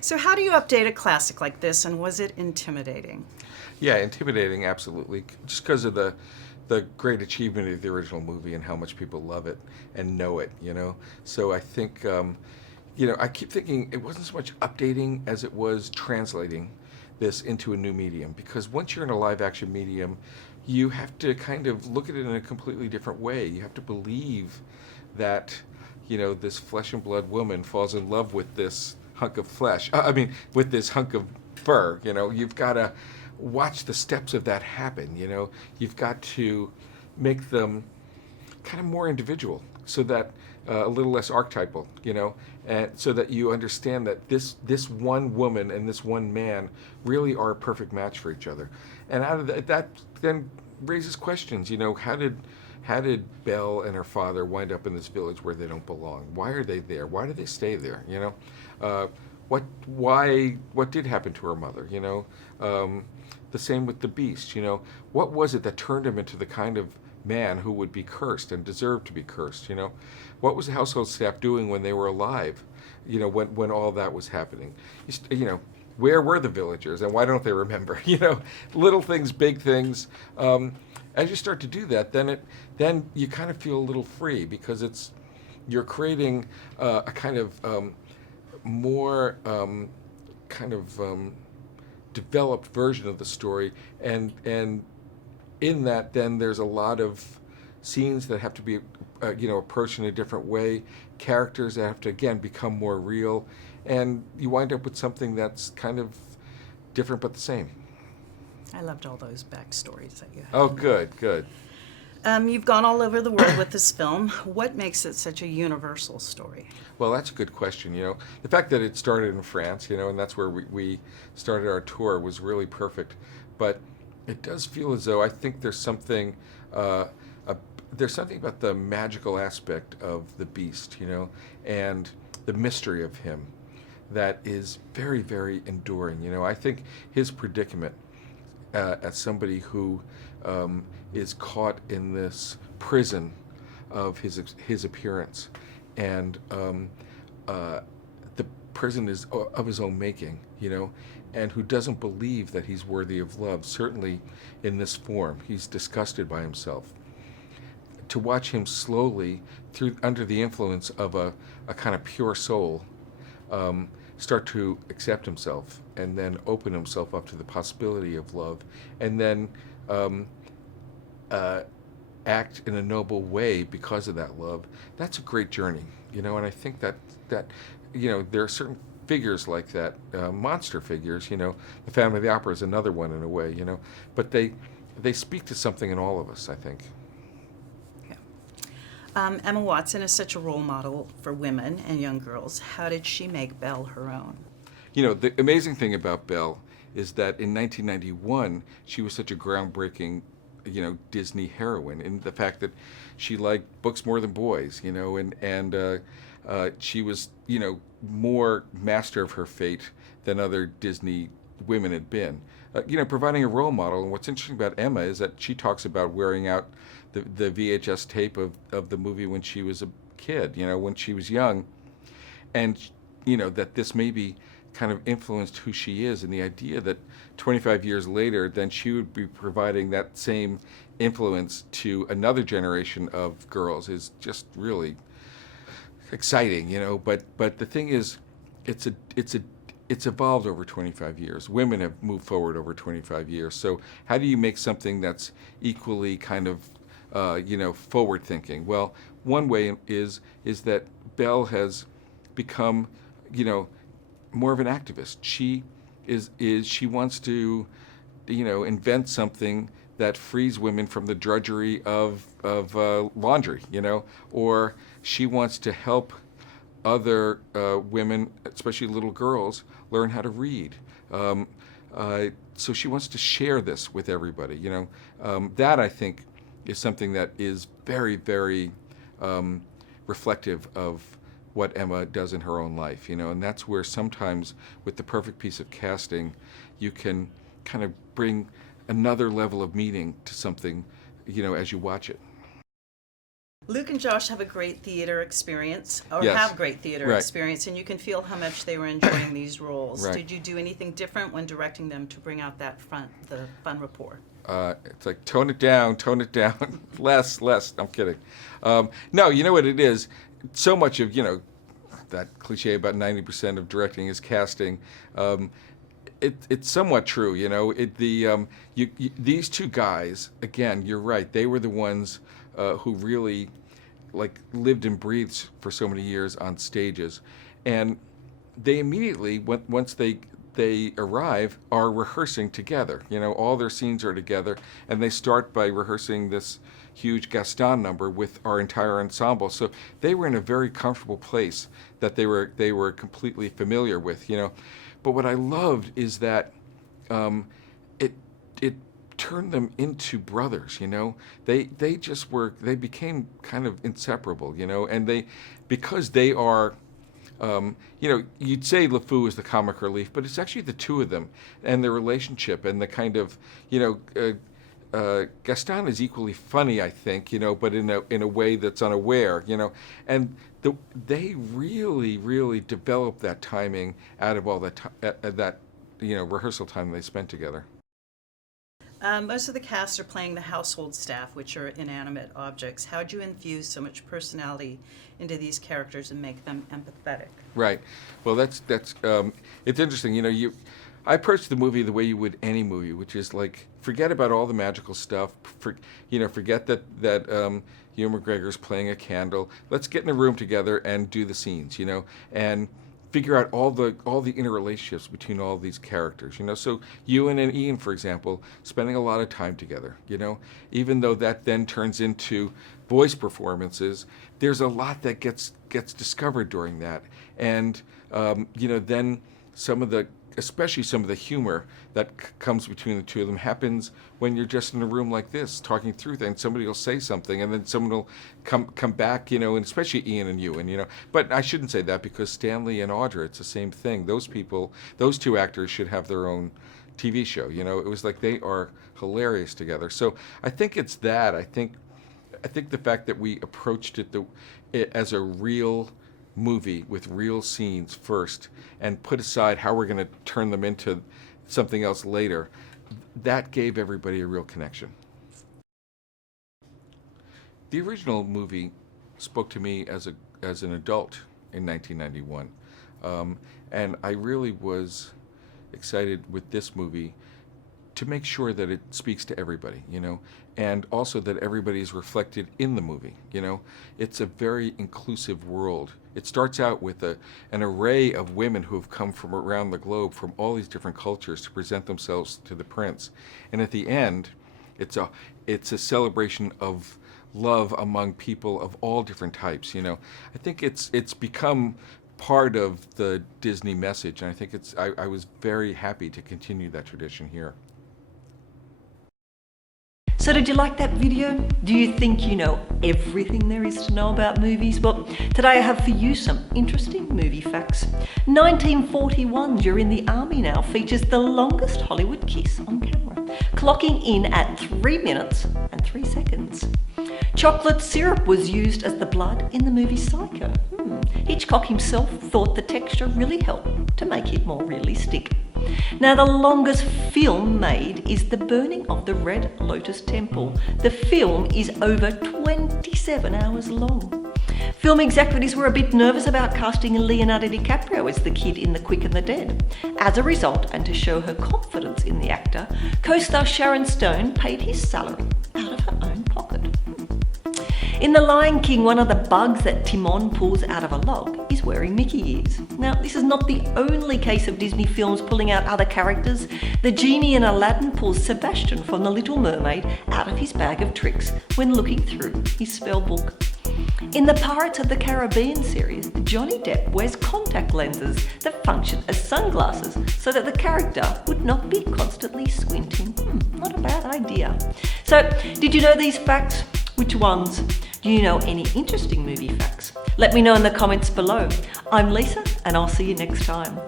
So how do you update a classic like this, and was it intimidating? Yeah, intimidating, absolutely. Just because of the great achievement of the original movie and how much people love it and know it, you know. So I think, I keep thinking it wasn't so much updating as it was translating this into a new medium. Because once you're in a live action medium, you have to kind of look at it in a completely different way. You have to believe that, this flesh and blood woman falls in love with this hunk of flesh. I mean, with this hunk of fur. You've got to watch the steps of that happen. You've got to make them kind of more individual, so that a little less archetypal, and so that you understand that this one woman and this one man really are a perfect match for each other. And out of that then raises questions. How did Belle and her father wind up in this village where they don't belong? Why are they there? Why do they stay there? What did happen to her mother? The same with the beast. What was it that turned him into the kind of man who would be cursed and deserved to be cursed? What was the household staff doing when they were alive? When all that was happening. Where were the villagers and why don't they remember? Little things, big things. As you start to do that, then you kind of feel a little free, because you're creating a kind of more kind of developed version of the story, and in that, then there's a lot of scenes that have to be approached in a different way, characters that have to again become more real, and you wind up with something that's kind of different but the same. I loved all those backstories that you Oh, had. good, good. You've gone all over the world with this film. What makes it such a universal story? Well, that's a good question. The fact that it started in France, and that's where we started our tour, was really perfect. But it does feel as though I think uh, there's something about the magical aspect of the beast, and the mystery of him that is very, very enduring. I think his predicament, as somebody who is caught in this prison of his appearance, and the prison is of his own making, and who doesn't believe that he's worthy of love, certainly in this form. He's disgusted by himself. To watch him slowly, through under the influence of a kind of pure soul, start to accept himself and then open himself up to the possibility of love, and then act in a noble way because of that love. That's a great journey, and I think that there are certain figures like that, monster figures. The Phantom of the Opera is another one in a way, but they speak to something in all of us, I think. Yeah. Emma Watson is such a role model for women and young girls. How did she make Belle her own? The amazing thing about Belle is that in 1991 she was such a groundbreaking, Disney heroine, in the fact that she liked books more than boys, and she was, more master of her fate than other Disney women had been. Providing a role model. And what's interesting about Emma is that she talks about wearing out the VHS tape of the movie when she was a kid, when she was young, and that this maybe kind of influenced who she is, and the idea that 25 years later then she would be providing that same influence to another generation of girls is just really exciting. But the thing is, it's evolved over 25 years. Women have moved forward over 25 years. So how do you make something that's equally kind of forward thinking? Well, one way is that Belle has become, more of an activist. She wants to, invent something that frees women from the drudgery of laundry, or she wants to help other women, especially little girls, learn how to read. So she wants to share this with everybody. That I think is something that is very, very reflective of what Emma does in her own life, and that's where sometimes with the perfect piece of casting, you can kind of bring another level of meaning to something, as you watch it. Luke and Josh have a great theater experience, or Yes. have great theater Right. experience, and you can feel how much they were enjoying these roles. Right. Did you do anything different when directing them to bring out the fun rapport? It's like tone it down, less. I'm kidding. No, you know what it is. So much of that cliche about 90% of directing is casting. It's somewhat true. These two guys, again, you're right. They were the ones who really lived and breathed for so many years on stages, and they immediately, once they arrive, are rehearsing together. All their scenes are together, and they start by rehearsing this huge Gaston number with our entire ensemble. So they were in a very comfortable place that they were completely familiar with. But what I loved is that it turned them into brothers. They became kind of inseparable. And because they are. You'd say LeFou is the comic relief, but it's actually the two of them and their relationship and the kind of, Gaston is equally funny, I think, but in a way that's unaware, and they really, really developed that timing out of all that rehearsal time they spent together. Most of the cast are playing the household staff, which are inanimate objects. How'd you infuse so much personality into these characters and make them empathetic? Right. Well, that's it's interesting. I approached the movie the way you would any movie, which is forget about all the magical stuff. Forget that Ewan McGregor's playing a candle. Let's get in a room together and do the scenes. And figure out all the interrelationships between all these characters. So Ewan and Ian, for example, spending a lot of time together. Even though that then turns into voice performances, there's a lot that gets discovered during that, and then especially some of the humor that comes between the two of them happens when you're just in a room like this talking through things. Somebody will say something, and then someone will come back, and especially Ian and Ewan, But I shouldn't say that, because Stanley and Audra, it's the same thing. Those two actors should have their own TV show. It was like they are hilarious together. So I think it's that. I think the fact that we approached it as a real movie with real scenes first, and put aside how we're going to turn them into something else later, that gave everybody a real connection. The original movie spoke to me as an adult in 1991, and I really was excited with this movie to make sure that it speaks to everybody, and also that everybody is reflected in the movie. It's a very inclusive world. It starts out with an array of women who have come from around the globe, from all these different cultures, to present themselves to the prince. And at the end, it's a celebration of love among people of all different types. I think it's become part of the Disney message, and I think I was very happy to continue that tradition here. So did you like that video? Do you think you know everything there is to know about movies? Well, today I have for you some interesting movie facts. 1941's You're in the Army Now features the longest Hollywood kiss on camera, clocking in at 3 minutes and 3 seconds. Chocolate syrup was used as the blood in the movie Psycho. Hitchcock himself thought the texture really helped to make it more realistic. Now, the longest film made is The Burning of the Red Lotus Temple. The film is over 27 hours long. Film executives were a bit nervous about casting Leonardo DiCaprio as the kid in The Quick and the Dead. As a result, and to show her confidence in the actor, co-star Sharon Stone paid his salary out of her own pocket. In The Lion King, one of the bugs that Timon pulls out of a log is wearing Mickey ears. Now, this is not the only case of Disney films pulling out other characters. The genie in Aladdin pulls Sebastian from The Little Mermaid out of his bag of tricks when looking through his spell book. In the Pirates of the Caribbean series, Johnny Depp wears contact lenses that function as sunglasses so that the character would not be constantly squinting. Not a bad idea. So, did you know these facts? Which ones? Do you know any interesting movie facts? Let me know in the comments below. I'm Lisa, and I'll see you next time.